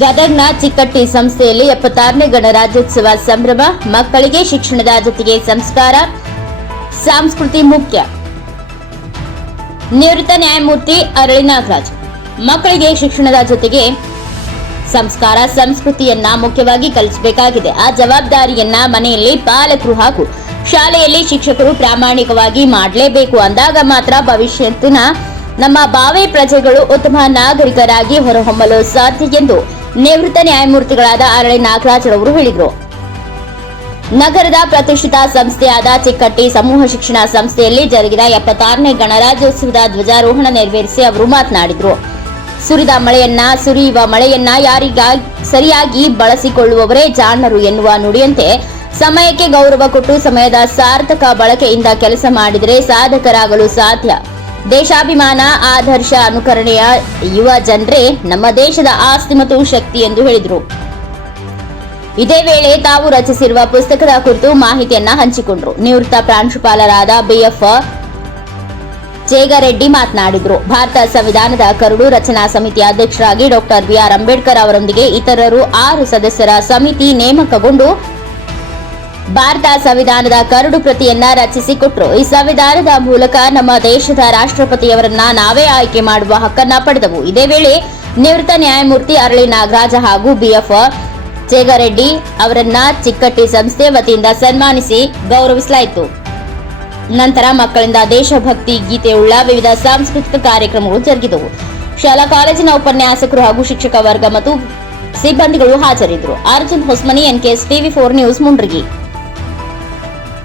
ಗದಗ್ನ ಚಿಕ್ಕಟ್ಟಿ ಸಂಸ್ಥೆಯಲ್ಲಿ 76ನೇ ಗಣರಾಜ್ಯೋತ್ಸವ ಸಂಭ್ರಮ. ಮಕ್ಕಳಿಗೆ ಶಿಕ್ಷಣದ ಜೊತೆಗೆ ಸಂಸ್ಕಾರ, ಸಂಸ್ಕೃತಿ ಮುಖ್ಯ. ನಿವೃತ್ತ ನ್ಯಾಯಮೂರ್ತಿ ಅರಳಿ ನಾಗರಾಜ್. ಮಕ್ಕಳಿಗೆ ಶಿಕ್ಷಣದ ಜೊತೆಗೆ ಸಂಸ್ಕಾರ, ಸಂಸ್ಕೃತಿಯನ್ನ ಮುಖ್ಯವಾಗಿ ಕಲಿಸಬೇಕಾಗಿದೆ. ಆ ಜವಾಬ್ದಾರಿಯನ್ನ ಮನೆಯಲ್ಲಿ ಪಾಲಕರು ಹಾಗೂ ಶಾಲೆಯಲ್ಲಿ ಶಿಕ್ಷಕರು ಪ್ರಾಮಾಣಿಕವಾಗಿ ಮಾಡಲೇಬೇಕು. ಅಂದಾಗ ಮಾತ್ರ ಭವಿಷ್ಯತ್ತಿನ ನಮ್ಮ ಭಾವಿ ಪ್ರಜೆಗಳು ಉತ್ತಮ ನಾಗರಿಕರಾಗಿ ಹೊರಹೊಮ್ಮಲು ಸಾಧ್ಯ ಎಂದು ನಿವೃತ್ತ ನ್ಯಾಯಮೂರ್ತಿಗಳಾದ ಅರಳಿ ನಾಗರಾಜ್ ಅವರು ಹೇಳಿದರು. ನಗರದ ಪ್ರತಿಷ್ಠಿತ ಸಂಸ್ಥೆಯಾದ ಚಿಕ್ಕಟ್ಟಿ ಸಮೂಹ ಶಿಕ್ಷಣ ಸಂಸ್ಥೆಯಲ್ಲಿ ಜರುಗಿದ 76ನೇ ಗಣರಾಜ್ಯೋತ್ಸವದ ಧ್ವಜಾರೋಹಣ ನೆರವೇರಿಸಿ ಅವರು ಮಾತನಾಡಿದರು. ಸುರಿಯುವ ಮಳೆಯನ್ನ ಸರಿಯಾಗಿ ಬಳಸಿಕೊಳ್ಳುವವರೇ ಜಾಣರು ಎನ್ನುವ ನುಡಿಯಂತೆ ಸಮಯಕ್ಕೆ ಗೌರವ ಕೊಟ್ಟು ಸಮಯದ ಸಾರ್ಥಕ ಬಳಕೆಯಿಂದ ಕೆಲಸ ಮಾಡಿದರೆ ಸಾಧಕರಾಗಲು ಸಾಧ್ಯ. ದೇಶಾಭಿಮಾನ, ಆದರ್ಶ ಅನುಕರಣೆಯ ಯುವ ಜನರೇ ನಮ್ಮ ದೇಶದ ಆಸ್ತಿ ಮತ್ತು ಶಕ್ತಿ ಎಂದು ಹೇಳಿದರು. ಇದೇ ವೇಳೆ ತಾವು ರಚಿಸಿರುವ ಪುಸ್ತಕದ ಕುರಿತು ಮಾಹಿತಿಯನ್ನ ಹಂಚಿಕೊಂಡರು. ನಿವೃತ್ತ ಪ್ರಾಂಶುಪಾಲರಾದ BF ಚೇಗಾರೆಡ್ಡಿ ಮಾತನಾಡಿದರು. ಭಾರತ ಸಂವಿಧಾನದ ಕರಡು ರಚನಾ ಸಮಿತಿಯ ಅಧ್ಯಕ್ಷರಾಗಿ ಡಾಕ್ಟರ್ BR ಅಂಬೇಡ್ಕರ್ ಅವರೊಂದಿಗೆ ಇತರರು 6 ಸದಸ್ಯರ ಸಮಿತಿ ನೇಮಕಗೊಂಡು ಭಾರತ ಸಂವಿಧಾನದ ಕರಡು ಪ್ರತಿಯನ್ನ ರಚಿಸಿಕೊಟ್ಟರು. ಈ ಸಂವಿಧಾನದ ಮೂಲಕ ನಮ್ಮ ದೇಶದ ರಾಷ್ಟ್ರಪತಿಯವರನ್ನ ನಾವೇ ಆಯ್ಕೆ ಮಾಡುವ ಹಕ್ಕನ್ನ ಪಡೆದವು. ಇದೇ ವೇಳೆ ನಿವೃತ್ತ ನ್ಯಾಯಮೂರ್ತಿ ಅರಳಿ ನಾಗರಾಜ ಹಾಗೂ BF ಚೇಗಾರೆಡ್ಡಿ ಅವರನ್ನ ಚಿಕ್ಕಟ್ಟಿ ಸಂಸ್ಥೆ ವತಿಯಿಂದ ಸನ್ಮಾನಿಸಿ ಗೌರವಿಸಲಾಯಿತು. ನಂತರ ಮಕ್ಕಳಿಂದ ದೇಶಭಕ್ತಿ ಗೀತೆಯುಳ್ಳ ವಿವಿಧ ಸಾಂಸ್ಕೃತಿಕ ಕಾರ್ಯಕ್ರಮಗಳು ಜರುಗಿದವು. ಶಾಲಾ ಕಾಲೇಜಿನ ಉಪನ್ಯಾಸಕರು ಹಾಗೂ ಶಿಕ್ಷಕ ವರ್ಗ ಮತ್ತು ಸಿಬ್ಬಂದಿಗಳು ಹಾಜರಿದ್ದರು. Arjun Hosmani, NKS TV4 news, Mundrigi.